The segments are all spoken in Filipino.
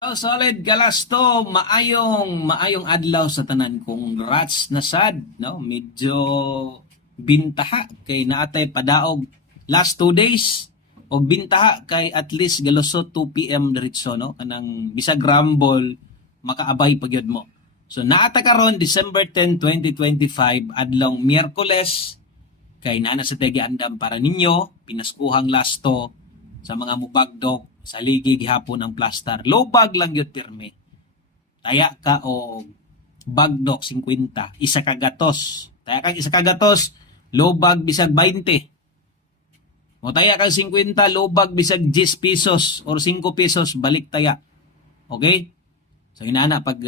Oh, solid Galasto, maayong adlaw sa tanan. Congrats na sad, no? Medyo bintaha kay naatay padaog last 2 days og bintaha kay at least galusot 2 PM diretso, no? Kanang bisag rumble makaabay pagyud mo. So naata karon December 10, 2025 adlaw Miyerkules kay naa na sa tegi andam para ninyo pinaskuhang lasto sa mga mubagdok sa ligi gihapon ang plastar. Low bag lang yun pirme. Taya ka o bagdok 50, isa ka gatos. Taya ka isa ka gatos, low bag bisag 20. O taya ka 50, low bag bisag 10 pesos or 5 pesos, balik taya. Okay? So inaana pag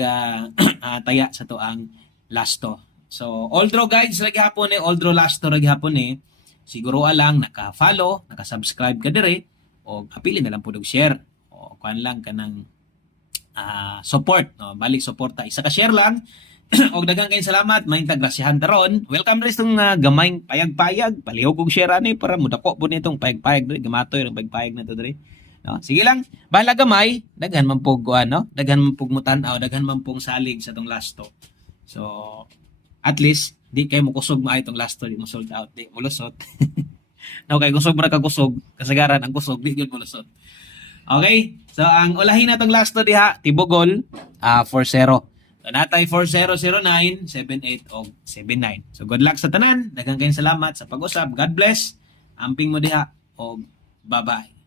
taya sa to ang lasto. So although guys lagi hapon although lasto lagi hapon siguro lang naka-follow, naka-subscribe ka dire o apili na lang po og share o kuan lang kanang support, no? Balik suporta isa ka share lang og daghang kay salamat mahintag grasyahan taron. Welcome rin itong gamayng payag-payag palihog og share ani para mudako po nitong payag-payag diri gamatoy ang payag-payag na to diri, no? Sige lang bahala gamay daghan man pug ano daghan man pug mutan-aw daghan man pong salig sa tong lasto. So at least di kay mo kusog maayo tong lasto di mo sold out di mo lusot. No, kay kusog ra ka kusog, kasagaran ang kusog di gyud molusot. Okay? So ang ulahin natong last to diha, Tibogol 40. So natay 4009 78 og 79. So good luck sa tanan. Daghang kayong salamat sa pag-usab. God bless. Amping mo diha og bye-bye.